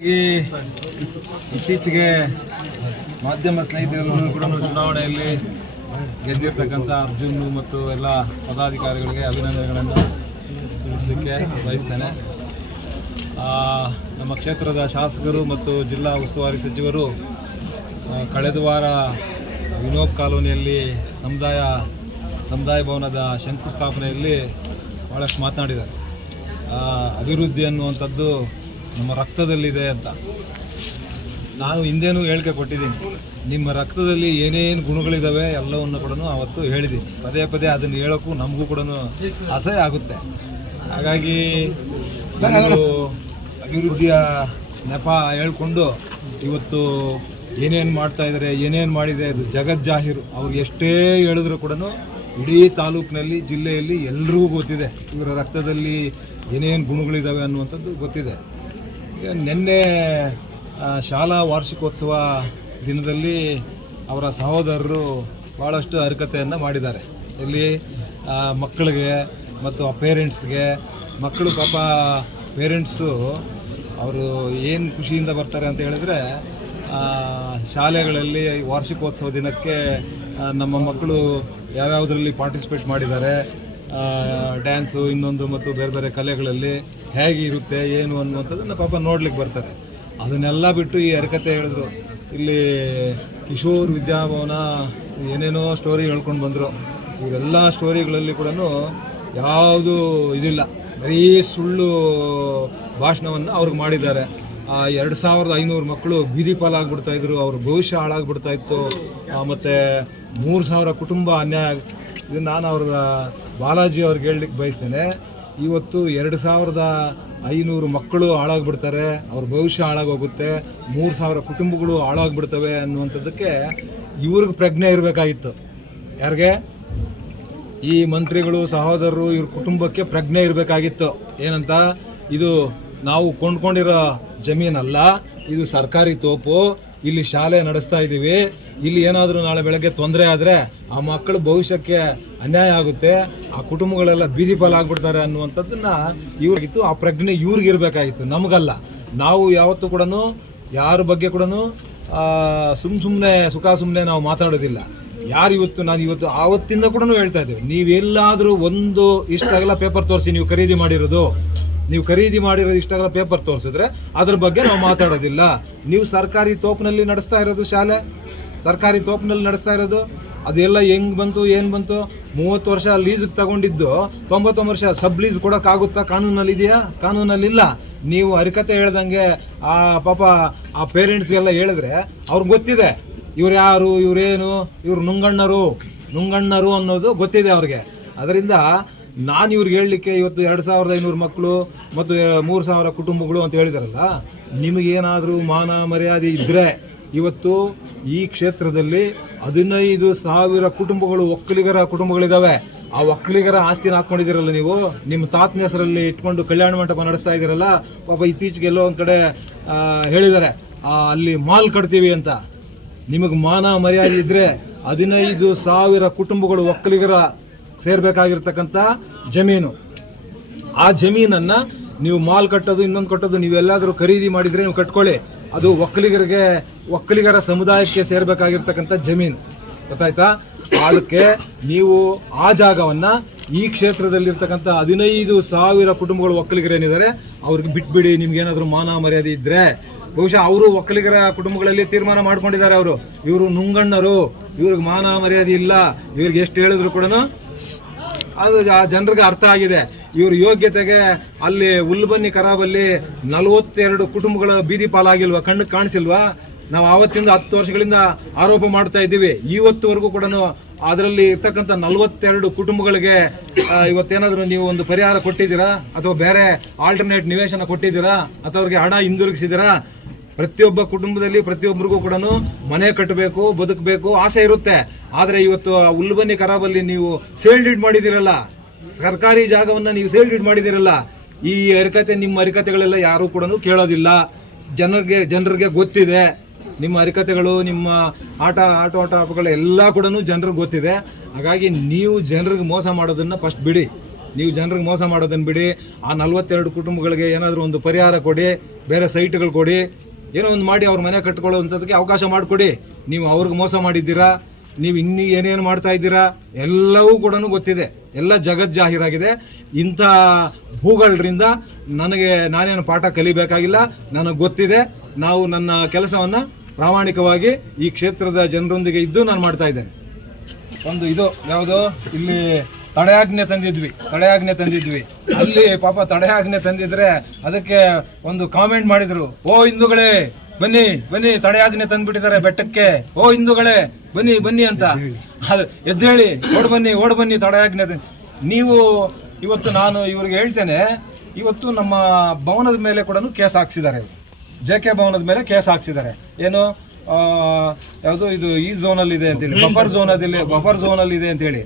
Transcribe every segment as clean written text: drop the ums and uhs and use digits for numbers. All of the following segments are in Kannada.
ಈ ಇತ್ತೀಚೆಗೆ ಮಾಧ್ಯಮ ಸ್ನೇಹಿತರೆಲ್ಲರೂ ಕೂಡ ಚುನಾವಣೆಯಲ್ಲಿ ಗೆದ್ದಿರ್ತಕ್ಕಂಥ ಅರ್ಜುನ್ ಮತ್ತು ಎಲ್ಲ ಪದಾಧಿಕಾರಿಗಳಿಗೆ ಅಭಿನಂದನೆಗಳನ್ನು ತಿಳಿಸಲಿಕ್ಕೆ ಬಯಸ್ತೇನೆ. ನಮ್ಮ ಕ್ಷೇತ್ರದ ಶಾಸಕರು ಮತ್ತು ಜಿಲ್ಲಾ ಉಸ್ತುವಾರಿ ಸಚಿವರು ಕಳೆದ ವಾರ ವಿನೋಬ್ ಕಾಲೋನಿಯಲ್ಲಿ ಸಮುದಾಯ ಭವನದ ಶಂಕುಸ್ಥಾಪನೆಯಲ್ಲಿ ಭಾಳಷ್ಟು ಮಾತನಾಡಿದ್ದಾರೆ. ಅಭಿವೃದ್ಧಿ ಅನ್ನುವಂಥದ್ದು ನಮ್ಮ ರಕ್ತದಲ್ಲಿದೆ ಅಂತ. ನಾನು ಹಿಂದೇನೂ ಹೇಳಿಕೆ ಕೊಟ್ಟಿದ್ದೀನಿ, ನಿಮ್ಮ ರಕ್ತದಲ್ಲಿ ಏನೇನು ಗುಣಗಳಿದ್ದಾವೆ ಎಲ್ಲವನ್ನು ಕೂಡ ಅವತ್ತು ಹೇಳಿದ್ದೀನಿ. ಪದೇ ಪದೇ ಅದನ್ನು ಹೇಳೋಕ್ಕೂ ನಮಗೂ ಕೂಡ ಅಸಹ್ಯ ಆಗುತ್ತೆ. ಹಾಗಾಗಿ ಒಂದು ಅಭಿವೃದ್ಧಿಯ ನೆಪ ಹೇಳ್ಕೊಂಡು ಇವತ್ತು ಏನೇನು ಮಾಡ್ತಾಯಿದ್ದಾರೆ, ಏನೇನು ಮಾಡಿದೆ ಅದು ಜಗಜ್ಜಾಹೀರು. ಅವ್ರಿಗೆ ಎಷ್ಟೇ ಹೇಳಿದ್ರು ಕೂಡ ಇಡೀ ತಾಲೂಕಿನಲ್ಲಿ, ಜಿಲ್ಲೆಯಲ್ಲಿ ಎಲ್ರಿಗೂ ಗೊತ್ತಿದೆ ಇವರ ರಕ್ತದಲ್ಲಿ ಏನೇನು ಗುಣಗಳಿದ್ದಾವೆ ಅನ್ನುವಂಥದ್ದು ಗೊತ್ತಿದೆ. ನಿನ್ನೆ ಶಾಲಾ ವಾರ್ಷಿಕೋತ್ಸವ ದಿನದಲ್ಲಿ ಅವರ ಸಹೋದರರು ಭಾಳಷ್ಟು ಹರಕತೆಯನ್ನು ಮಾಡಿದ್ದಾರೆ. ಇಲ್ಲಿ ಮಕ್ಕಳಿಗೆ ಮತ್ತು ಆ ಪೇರೆಂಟ್ಸ್ಗೆ, ಮಕ್ಕಳು ಪಾಪ ಪೇರೆಂಟ್ಸು ಅವರು ಏನು ಖುಷಿಯಿಂದ ಬರ್ತಾರೆ ಅಂತ ಹೇಳಿದ್ರೆ, ಶಾಲೆಗಳಲ್ಲಿ ವಾರ್ಷಿಕೋತ್ಸವ ದಿನಕ್ಕೆ ನಮ್ಮ ಮಕ್ಕಳು ಯಾವ್ಯಾವುದರಲ್ಲಿ ಪಾರ್ಟಿಸಿಪೇಟ್ ಮಾಡಿದ್ದಾರೆ, ಡ್ಯಾನ್ಸು ಇನ್ನೊಂದು ಮತ್ತು ಬೇರೆ ಬೇರೆ ಕಲೆಗಳಲ್ಲಿ ಹೇಗಿರುತ್ತೆ ಏನು ಅನ್ನುವಂಥದ್ದನ್ನು ಪಾಪ ನೋಡ್ಲಿಕ್ಕೆ ಬರ್ತಾರೆ. ಅದನ್ನೆಲ್ಲ ಬಿಟ್ಟು ಈ ಹರಕತೆ ಹೇಳಿದ್ರು. ಇಲ್ಲಿ ಕಿಶೋರ್ ವಿದ್ಯಾಭವನ ಏನೇನೋ ಸ್ಟೋರಿ ಹೇಳ್ಕೊಂಡು ಬಂದರು. ಇವರೆಲ್ಲ ಸ್ಟೋರಿಗಳಲ್ಲಿ ಕೂಡ ಯಾವುದು ಇದಿಲ್ಲ, ಬರೀ ಸುಳ್ಳು ಭಾಷಣವನ್ನು ಅವ್ರಿಗೆ ಮಾಡಿದ್ದಾರೆ. 2500 ಮಕ್ಕಳು ಬೀದಿ ಪಾಲಾಗ್ಬಿಡ್ತಾಯಿದ್ರು, ಅವ್ರ ಭವಿಷ್ಯ ಹಾಳಾಗ್ಬಿಡ್ತಾಯಿತ್ತು. ಮತ್ತು 3000 ಕುಟುಂಬ ಅನ್ಯಾಯ. ಇದು ನಾನು ಅವ್ರ ಬಾಲಾಜಿ ಅವ್ರಿಗೆ ಹೇಳಲಿಕ್ಕೆ ಬಯಸ್ತೇನೆ. ಇವತ್ತು 2500 ಮಕ್ಕಳು ಹಾಳಾಗ್ಬಿಡ್ತಾರೆ, ಅವ್ರ ಭವಿಷ್ಯ ಹಾಳಾಗೋಗುತ್ತೆ, 3000 ಕುಟುಂಬಗಳು ಹಾಳಾಗ್ಬಿಡ್ತವೆ ಅನ್ನುವಂಥದ್ದಕ್ಕೆ ಇವ್ರಿಗೆ ಪ್ರಜ್ಞೆ ಇರಬೇಕಾಗಿತ್ತು. ಯಾರಿಗೆ? ಈ ಮಂತ್ರಿಗಳು, ಸಹೋದರರು, ಇವ್ರ ಕುಟುಂಬಕ್ಕೆ ಪ್ರಜ್ಞೆ ಇರಬೇಕಾಗಿತ್ತು. ಏನಂತ, ಇದು ನಾವು ಕೊಂಡ್ಕೊಂಡಿರೋ ಜಮೀನಲ್ಲ, ಇದು ಸರ್ಕಾರಿ ತೋಪು, ಇಲ್ಲಿ ಶಾಲೆ ನಡೆಸ್ತಾ ಇದ್ದೀವಿ, ಇಲ್ಲಿ ಏನಾದರೂ ನಾಳೆ ಬೆಳಗ್ಗೆ ತೊಂದರೆ ಆದರೆ ಆ ಮಕ್ಕಳ ಭವಿಷ್ಯಕ್ಕೆ ಅನ್ಯಾಯ ಆಗುತ್ತೆ, ಆ ಕುಟುಂಬಗಳೆಲ್ಲ ಬೀದಿ ಪಾಲಾಗ್ಬಿಡ್ತಾರೆ ಅನ್ನುವಂಥದ್ದನ್ನು ಇವ್ರಿಗಿತ್ತು. ಆ ಪ್ರಜ್ಞೆ ಇವ್ರಿಗಿರಬೇಕಾಗಿತ್ತು, ನಮಗಲ್ಲ. ನಾವು ಯಾವತ್ತೂ ಕೂಡ ಯಾರ ಬಗ್ಗೆ ಕೂಡ ಸುಮ್ಮನೆ ಸುಮ್ಮನೆ ನಾವು ಮಾತಾಡೋದಿಲ್ಲ. ಯಾರು ಇವತ್ತು ಆವತ್ತಿಂದ ಕೂಡ ಹೇಳ್ತಾ ಇದ್ದೇವೆ, ನೀವೆಲ್ಲಾದರೂ ಒಂದು ಇಷ್ಟಾಗಲ್ಲ ಪೇಪರ್ ತೋರಿಸಿ, ನೀವು ಖರೀದಿ ಮಾಡಿರೋದು ಇಷ್ಟಾಗಲ್ಲ ಪೇಪರ್ ತೋರಿಸಿದ್ರೆ ಅದ್ರ ಬಗ್ಗೆ ನಾವು ಮಾತಾಡೋದಿಲ್ಲ. ನೀವು ಸರ್ಕಾರಿ ತೋಪಿನಲ್ಲಿ ನಡೆಸ್ತಾ ಇರೋದು, ಶಾಲೆ ಸರ್ಕಾರಿ ತೋಪಿನಲ್ಲಿ ನಡೆಸ್ತಾ ಇರೋದು, ಅದೆಲ್ಲ ಹೆಂಗೆ ಬಂತು, ಏನು ಬಂತು? 30 ವರ್ಷ ಲೀಸ್ಗೆ ತಗೊಂಡಿದ್ದು 99 ವರ್ಷ ಸಬ್ ಲೀಸ್ ಕೊಡೋಕ್ಕಾಗುತ್ತಾ? ಕಾನೂನಲ್ಲಿ ಇದೆಯಾ? ಕಾನೂನಲ್ಲಿಲ್ಲ. ನೀವು ಹರಿಕತೆ ಹೇಳ್ದಂಗೆ ಪಾಪ ಆ ಪೇರೆಂಟ್ಸ್ಗೆಲ್ಲ ಹೇಳಿದ್ರೆ ಅವ್ರಿಗೆ ಗೊತ್ತಿದೆ ಇವ್ರು ಯಾರು, ಇವರೇನು, ಇವ್ರು ನುಂಗಣ್ಣರು ಅನ್ನೋದು ಗೊತ್ತಿದೆ ಅವ್ರಿಗೆ. ಅದರಿಂದ ನಾನು ಇವ್ರಿಗೆ ಹೇಳಲಿಕ್ಕೆ, ಇವತ್ತು 2500 ಮಕ್ಕಳು ಮತ್ತು 3000 ಕುಟುಂಬಗಳು ಅಂತ ಹೇಳಿದಾರಲ್ಲ, ನಿಮಗೇನಾದರೂ ಮಾನ ಮರ್ಯಾದೆ ಇದ್ದರೆ ಇವತ್ತು ಈ ಕ್ಷೇತ್ರದಲ್ಲಿ 15,000 ಕುಟುಂಬಗಳು, ಒಕ್ಕಲಿಗರ ಕುಟುಂಬಗಳಿದ್ದಾವೆ. ಆ ಒಕ್ಕಲಿಗರ ಆಸ್ತಿನ ಹಾಕ್ಕೊಂಡಿದ್ದೀರಲ್ಲ ನೀವು, ನಿಮ್ಮ ತಾತನ ಹೆಸರಲ್ಲಿ ಇಟ್ಕೊಂಡು ಕಲ್ಯಾಣ ಮಂಟಪ ನಡೆಸ್ತಾ ಇದ್ದೀರಲ್ಲ. ಪಾಪ ಇತ್ತೀಚೆಗೆ ಎಲ್ಲೋ ಒಂದು ಕಡೆ ಹೇಳಿದ್ದಾರೆ ಅಲ್ಲಿ ಮಾಲ್ ಕಟ್ತೀವಿ ಅಂತ. ನಿಮಗೆ ಮಾನ ಮರ್ಯಾದೆ ಇದ್ದರೆ 15,000 ಕುಟುಂಬಗಳು ಒಕ್ಕಲಿಗರ ಸೇರ್ಬೇಕಾಗಿರ್ತಕ್ಕಂಥ ಜಮೀನು, ಆ ಜಮೀನನ್ನು ನೀವು ಮಾಲ್ ಕಟ್ಟೋದು, ಇನ್ನೊಂದು ಕಟ್ಟೋದು, ನೀವೆಲ್ಲಾದರೂ ಖರೀದಿ ಮಾಡಿದರೆ ನೀವು ಕಟ್ಕೊಳ್ಳಿ. ಅದು ಒಕ್ಕಲಿಗರ ಸಮುದಾಯಕ್ಕೆ ಸೇರ್ಬೇಕಾಗಿರ್ತಕ್ಕಂಥ ಜಮೀನು, ಗೊತ್ತಾಯ್ತಾ? ಅದಕ್ಕೆ ನೀವು ಆ ಜಾಗವನ್ನು ಈ ಕ್ಷೇತ್ರದಲ್ಲಿರ್ತಕ್ಕಂಥ 15,000 ಕುಟುಂಬಗಳು ಒಕ್ಕಲಿಗರೇನಿದ್ದಾರೆ ಅವ್ರಿಗೆ ಬಿಟ್ಬಿಡಿ. ನಿಮ್ಗೇನಾದರೂ ಮಾನ ಮರ್ಯಾದೆ ಇದ್ದರೆ, ಬಹುಶಃ ಅವರು ಒಕ್ಕಲಿಗರ ಕುಟುಂಬಗಳಲ್ಲಿ ತೀರ್ಮಾನ ಮಾಡ್ಕೊಂಡಿದ್ದಾರೆ. ಇವರು ನುಂಗಣ್ಣರು, ಇವ್ರಿಗೆ ಮಾನ ಮರ್ಯಾದೆ ಇಲ್ಲ, ಇವ್ರಿಗೆ ಎಷ್ಟು ಹೇಳಿದ್ರು ಕೂಡ ಅದು ಆ ಜನರಿಗೆ ಅರ್ಥ ಆಗಿದೆ. ಇವ್ರ ಯೋಗ್ಯತೆಗೆ ಅಲ್ಲಿ ಹುಲ್ಬನ್ನಿ ಖರಾಬಲ್ಲಿ 42 ಕುಟುಂಬಗಳ ಬೀದಿ ಪಾಲಾಗಿಲ್ವಾ? ಕಣ್ಣಿಗೆ ಕಾಣಿಸಿಲ್ವಾ? ನಾವು ಆವತ್ತಿಂದ 10 ವರ್ಷಗಳಿಂದ ಆರೋಪ ಮಾಡ್ತಾ ಇದ್ದೀವಿ. ಇವತ್ತುವರೆಗೂ ಕೂಡ ಅದರಲ್ಲಿ ಇರ್ತಕ್ಕಂಥ 42 ಕುಟುಂಬಗಳಿಗೆ ಇವತ್ತೇನಾದರೂ ನೀವು ಒಂದು ಪರಿಹಾರ ಕೊಟ್ಟಿದ್ದೀರಾ? ಅಥವಾ ಬೇರೆ ಆಲ್ಟರ್ನೇಟ್ ನಿವೇಶನ ಕೊಟ್ಟಿದ್ದೀರಾ? ಅಥವಾ ಅವ್ರಿಗೆ ಹಣ ಹಿಂದಿರುಗಿಸಿದ್ದೀರಾ? ಪ್ರತಿಯೊಬ್ಬ ಕುಟುಂಬದಲ್ಲಿ ಪ್ರತಿಯೊಬ್ಬರಿಗೂ ಕೂಡ ಮನೆ ಕಟ್ಟಬೇಕು, ಬದುಕಬೇಕು ಆಸೆ ಇರುತ್ತೆ. ಆದರೆ ಇವತ್ತು ಹುಲ್ಬನ್ನಿ ಖರಾಬಲ್ಲಿ ನೀವು ಸೇಲ್ ಡೀಡ್ ಮಾಡಿದ್ದೀರಲ್ಲ, ಸರ್ಕಾರಿ ಜಾಗವನ್ನು ನೀವು ಸೇಲ್ ಡೀಡ್ ಮಾಡಿದ್ದೀರಲ್ಲ, ಈ ನಿಮ್ಮ ಹರಿಕತೆಗಳೆಲ್ಲ ಯಾರೂ ಕೂಡ ಕೇಳೋದಿಲ್ಲ. ಜನರಿಗೆ ಗೊತ್ತಿದೆ ನಿಮ್ಮ ಹರಿಕತೆಗಳು, ನಿಮ್ಮ ಆಟೋಟಗಳು ಎಲ್ಲ ಕೂಡ ಜನರಿಗೆ ಗೊತ್ತಿದೆ. ಹಾಗಾಗಿ ನೀವು ಜನರಿಗೆ ಮೋಸ ಮಾಡೋದನ್ನು ಫಸ್ಟ್ ಬಿಡಿ. ನೀವು ಜನರಿಗೆ ಮೋಸ ಮಾಡೋದನ್ನು ಬಿಡಿ. ಆ 42 ಕುಟುಂಬಗಳಿಗೆ ಏನಾದರೂ ಒಂದು ಪರಿಹಾರ ಕೊಡಿ, ಬೇರೆ ಸೈಟ್ಗಳು ಕೊಡಿ, ಏನೋ ಒಂದು ಮಾಡಿ ಅವ್ರ ಮನೆ ಕಟ್ಕೊಳ್ಳೋವಂಥದ್ದಕ್ಕೆ ಅವಕಾಶ ಮಾಡಿಕೊಡಿ. ನೀವು ಅವ್ರಿಗೆ ಮೋಸ ಮಾಡಿದ್ದೀರಾ, ನೀವು ಇನ್ನೂ ಏನೇನು ಮಾಡ್ತಾ ಇದ್ದೀರಾ ಎಲ್ಲವೂ ಕೂಡ ಗೊತ್ತಿದೆ, ಎಲ್ಲ ಜಗಜ್ಜಾಹೀರಾಗಿದೆ. ಇಂಥ ಭೂಗಳರಿಂದ ನಾನೇನು ಪಾಠ ಕಲಿಬೇಕಾಗಿಲ್ಲ, ನನಗೆ ಗೊತ್ತಿದೆ. ನಾವು ನನ್ನ ಕೆಲಸವನ್ನು ಪ್ರಾಮಾಣಿಕವಾಗಿ ಈ ಕ್ಷೇತ್ರದ ಜನರೊಂದಿಗೆ ಇದ್ದು ನಾನು ಮಾಡ್ತಾ ಇದ್ದೇನೆ. ಒಂದು ಇದು ಯಾವುದು, ಇಲ್ಲಿ ತಡೆಯಾಜ್ಞೆ ತಂದಿದ್ವಿ. ಅಲ್ಲಿ ಪಾಪ ತಡೆಯಾಜ್ಞೆ ತಂದಿದ್ರೆ ಅದಕ್ಕೆ ಒಂದು ಕಾಮೆಂಟ್ ಮಾಡಿದ್ರು, ಓ ಹಿಂದೂಗಳೇ ಬನ್ನಿ ಬನ್ನಿ, ತಡೆಯಾಜ್ಞೆ ತಂದ್ಬಿಟ್ಟಿದ್ದಾರೆ ಬೆಟ್ಟಕ್ಕೆ, ಓ ಹಿಂದೂಗಳೇ ಬನ್ನಿ ಬನ್ನಿ ಅಂತ. ಅದು ಎದ್ದೇಳಿ ಓಡ್ ಬನ್ನಿ ತಡೆಯಾಜ್ಞೆ. ನೀವು ಇವತ್ತು ನಾನು ಇವ್ರಿಗೆ ಹೇಳ್ತೇನೆ, ಇವತ್ತು ನಮ್ಮ ಭವನದ ಮೇಲೆ ಕೂಡ ಕೇಸ್ ಹಾಕ್ಸಿದ್ದಾರೆ. JK ಭವನದ ಮೇಲೆ ಕೇಸ್ ಹಾಕ್ಸಿದ್ದಾರೆ. ಏನು ಯಾವುದು ಇದು ಈ ಝೋನಲ್ಲಿ ಇದೆ ಅಂತೇಳಿ, ಬಫರ್ ಝೋನಲ್ಲಿ ಇದೆ ಅಂತೇಳಿ.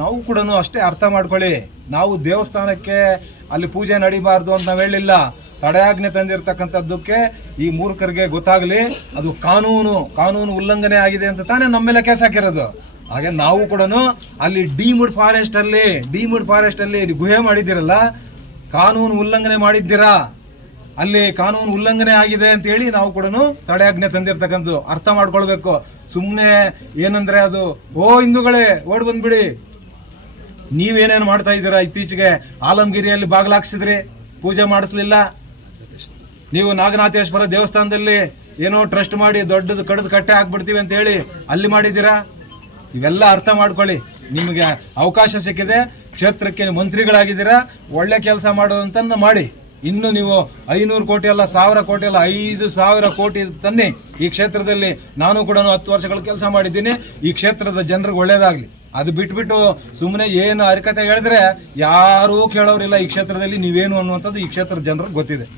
ನಾವು ಕೂಡ ಅಷ್ಟೇ ಅರ್ಥ ಮಾಡ್ಕೊಳ್ಳಿ. ನಾವು ದೇವಸ್ಥಾನಕ್ಕೆ ಅಲ್ಲಿ ಪೂಜೆ ನಡಿಬಾರ್ದು ಅಂತ ನಾವು ಹೇಳಿಲ್ಲ. ತಡೆಯಾಜ್ಞೆ ತಂದಿರತಕ್ಕಂಥದ್ದಕ್ಕೆ ಈ ಮೂರ್ಖರಿಗೆ ಗೊತ್ತಾಗಲಿ, ಅದು ಕಾನೂನು ಉಲ್ಲಂಘನೆ ಆಗಿದೆ ಅಂತ ತಾನೇ ನಮ್ಮ ಮೇಲೆ ಕೇಸ್ ಹಾಕಿರೋದು. ಹಾಗೆ ನಾವು ಕೂಡ ಅಲ್ಲಿ ಡೀಮ್ಡ್ ಫಾರೆಸ್ಟ್ ಅಲ್ಲಿ ಗುಹೆ ಮಾಡಿದ್ದೀರಲ್ಲ, ಕಾನೂನು ಉಲ್ಲಂಘನೆ ಮಾಡಿದ್ದೀರಾ, ಅಲ್ಲಿ ಕಾನೂನು ಉಲ್ಲಂಘನೆ ಆಗಿದೆ ಅಂತ ಹೇಳಿ ನಾವು ಕೂಡ ತಡೆಯಾಜ್ಞೆ ತಂದಿರ್ತಕ್ಕಂಥದ್ದು ಅರ್ಥ ಮಾಡ್ಕೊಳ್ಬೇಕು. ಸುಮ್ಮನೆ ಏನಂದ್ರೆ ಅದು ಓ ಹಿಂದೂಗಳೇ ಓಡ್ ಬಂದ್ಬಿಡಿ. ನೀವೇನೇನು ಮಾಡ್ತಾ ಇದ್ದೀರಾ? ಇತ್ತೀಚೆಗೆ ಆಲಮಗಿರಿಯಲ್ಲಿ ಬಾಗಿಲಾಕ್ಸಿದ್ರಿ, ಪೂಜೆ ಮಾಡಿಸ್ಲಿಲ್ಲ. ನೀವು ನಾಗನಾಥೇಶ್ವರ ದೇವಸ್ಥಾನದಲ್ಲಿ ಏನೋ ಟ್ರಸ್ಟ್ ಮಾಡಿ ದೊಡ್ಡದು ಕಡ್ದು ಕಟ್ಟೆ ಹಾಕ್ಬಿಡ್ತೀವಿ ಅಂತ ಹೇಳಿ ಅಲ್ಲಿ ಮಾಡಿದ್ದೀರಾ. ಇವೆಲ್ಲ ಅರ್ಥ ಮಾಡ್ಕೊಳ್ಳಿ. ನಿಮಗೆ ಅವಕಾಶ ಸಿಕ್ಕಿದೆ, ಕ್ಷೇತ್ರಕ್ಕೆ ಮಂತ್ರಿಗಳಾಗಿದ್ದೀರಾ, ಒಳ್ಳೆ ಕೆಲಸ ಮಾಡೋದಂತ ಮಾಡಿ. ಇನ್ನು ನೀವು 500 ಕೋಟಿ ಅಲ್ಲ, 1000 ಕೋಟಿ ಅಲ್ಲ, 5000 ಕೋಟಿ ತನ್ನಿ ಈ ಕ್ಷೇತ್ರದಲ್ಲಿ. ನಾನು ಕೂಡ 10 ವರ್ಷಗಳ ಕೆಲಸ ಮಾಡಿದ್ದೀನಿ. ಈ ಕ್ಷೇತ್ರದ ಜನರಿಗೆ ಒಳ್ಳೇದಾಗ್ಲಿ. ಅದು ಬಿಟ್ಬಿಟ್ಟು ಸುಮ್ಮನೆ ಏನು ಹರಿಕತೆ ಹೇಳಿದ್ರೆ ಯಾರೂ ಕೇಳೋರಿಲ್ಲ. ಈ ಕ್ಷೇತ್ರದಲ್ಲಿ ನೀವೇನು ಅನ್ನುವಂಥದ್ದು ಈ ಕ್ಷೇತ್ರದ ಜನರಿಗೆ ಗೊತ್ತಿದೆ.